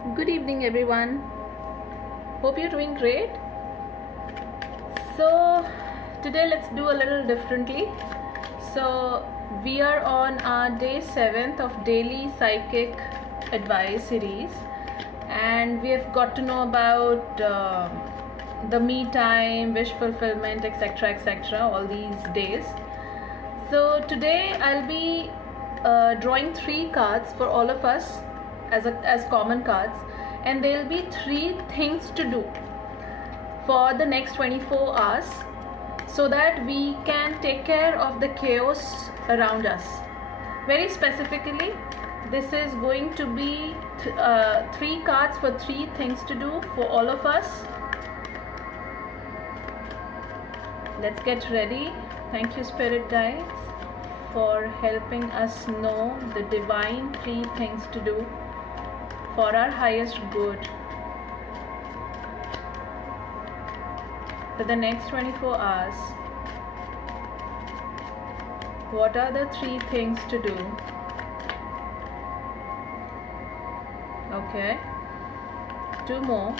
Good evening, everyone. Hope you're doing great. So, today let's do a little differently. So, we are on our day 7th of daily psychic advice series, and we have got to know about the me time, wish fulfillment, etc., all these days. So, today I'll be drawing 3 cards for all of us as common cards, and there'll be 3 things to do for the next 24 hours so that we can take care of the chaos around us. Very specifically, this is going to be 3 cards for 3 things to do for all of us. Let's get ready. Thank you, Spirit Guides, for helping us know the divine 3 things to do for our highest good for the next 24 hours. What are the 3 things to do? Okay, 2 more.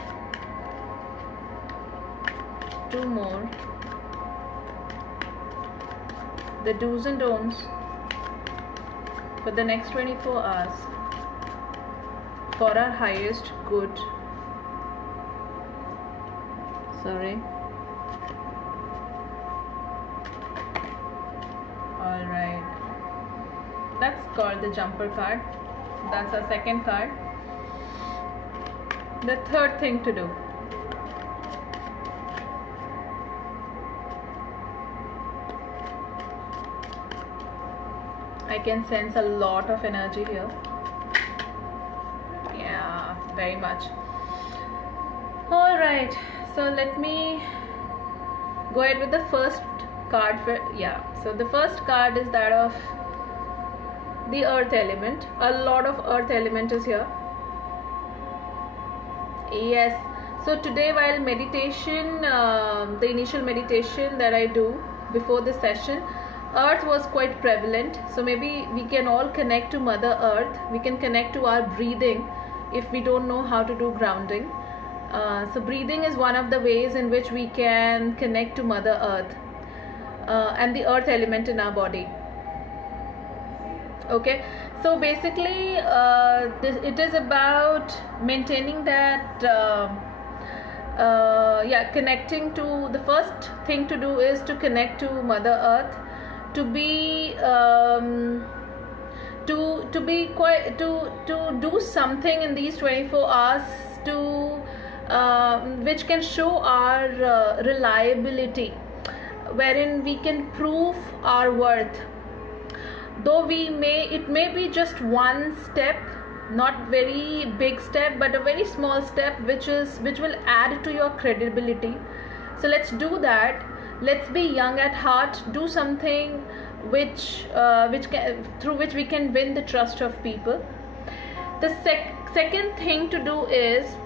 The do's and don'ts for the next 24 hours for our highest good. Sorry. Alright. That's called the jumper card. That's our second card. The third thing to do. I can sense a lot of energy here. Yeah, very much. Alright, so let me go ahead with the first card so the first card is that of the earth element. A lot of earth element is here. Yes, so today while meditation, the initial meditation that I do before the session, earth was quite prevalent. So maybe we can all connect to Mother Earth. We can connect to our breathing if we don't know how to do grounding. So breathing is one of the ways in which we can connect to Mother Earth and the earth element in our body. Okay, so basically it is about maintaining that connecting to, the first thing to do is to connect to Mother Earth, to be to do something in these 24 hours to which can show our reliability, wherein we can prove our worth. Though it may be just one step, not very big step, but a very small step which will add to your credibility. So let's do that. Let's be young at heart, do something through which we can win the trust of people. The second thing to do is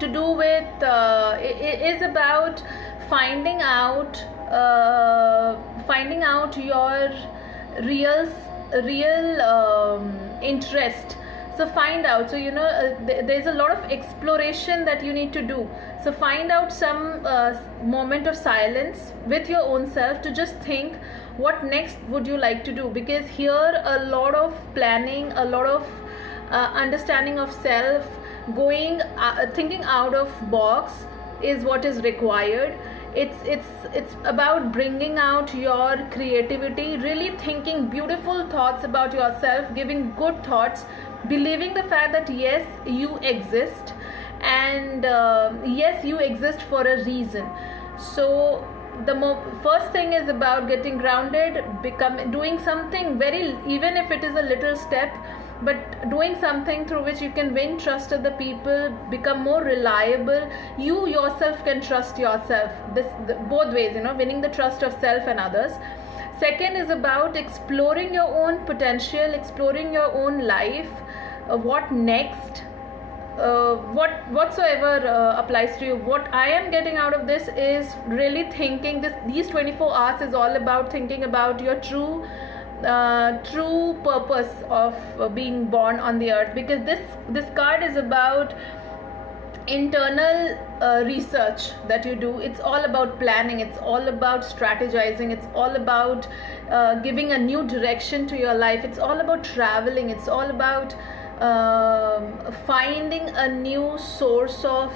is about finding out your real interest. So find out, there's a lot of exploration that you need to do. So find out some moment of silence with your own self to just think, what next would you like to do? Because here a lot of planning, a lot of understanding of self, thinking out of box is what is required. It's about bringing out your creativity, really thinking beautiful thoughts about yourself, giving good thoughts, believing the fact that yes, you exist, and yes, you exist for a reason. So the first thing is about getting grounded, doing something even if it is a little step, but doing something through which you can win trust of the people, become more reliable. You yourself can trust yourself. Both ways, winning the trust of self and others. Second is about exploring your own potential, exploring your own life. What next? Whatsoever applies to you. What I am getting out of this is really thinking these 24 hours is all about thinking about your true true purpose of being born on the earth, because this card is about internal research that you do. It's all about planning, it's all about strategizing, it's all about giving a new direction to your life, it's all about traveling, it's all about finding a new source of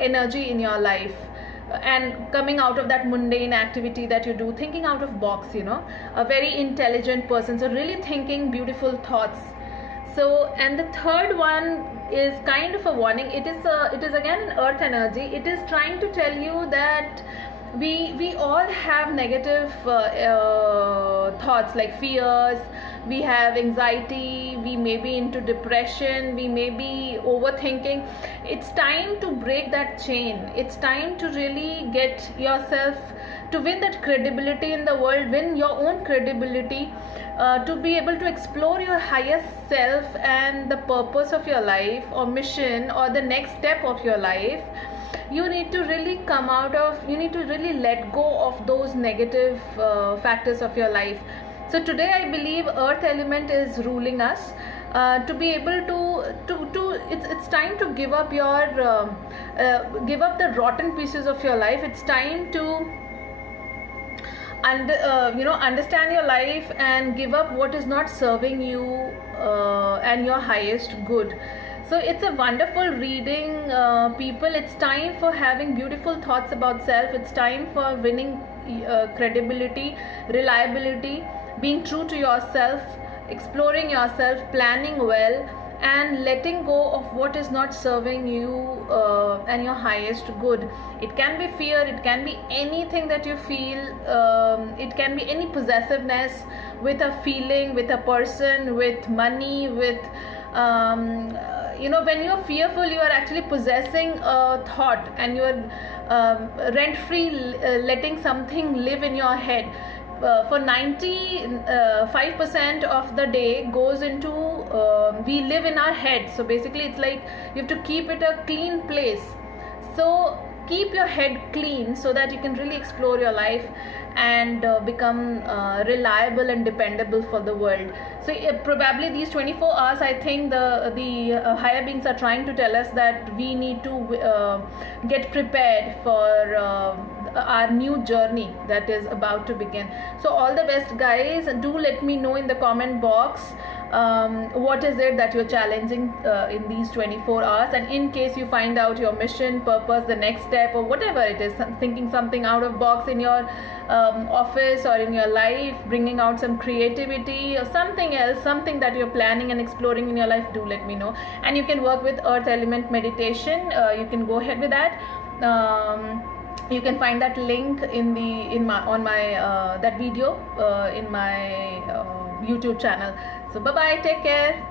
energy in your life, and coming out of that mundane activity that you do, thinking out of box, a very intelligent person, so really thinking beautiful thoughts. So, and the third one is kind of a warning. It is again an earth energy. It is trying to tell you that we all have negative thoughts like fears. We have anxiety. We may be into depression. We may be overthinking. It's time to break that chain. It's time to really get yourself to win that credibility in the world, win your own credibility, to be able to explore your highest self and the purpose of your life or mission or the next step of your life. You need to really you need to really let go of those negative factors of your life. So today I believe earth element is ruling us, to be able to it's time to give up the rotten pieces of your life. It's time to understand your life and give up what is not serving you and your highest good. So it's a wonderful reading, people. It's time for having beautiful thoughts about self. It's time for winning credibility, reliability, being true to yourself, exploring yourself, planning well, and letting go of what is not serving you and your highest good. It can be fear, it can be anything that you feel, it can be any possessiveness with a feeling, with a person, with money, with when you're fearful, you are actually possessing a thought, and you're rent free letting something live in your head. For 95% of the day goes into we live in our head. So basically it's like you have to keep it a clean place. So keep your head clean so that you can really explore your life and become reliable and dependable for the world. So probably these 24 hours, I think the higher beings are trying to tell us that we need to get prepared for our new journey that is about to begin. So all the best, guys. Do let me know in the comment box what is it that you're challenging in these 24 hours, and in case you find out your mission, purpose, the next step, or whatever it is, thinking something out of box in your office or in your life, bringing out some creativity or something else, something that you're planning and exploring in your life, do let me know. And you can work with earth element meditation. You can go ahead with that. You can find that link on my that video in my YouTube channel. So bye bye, take care.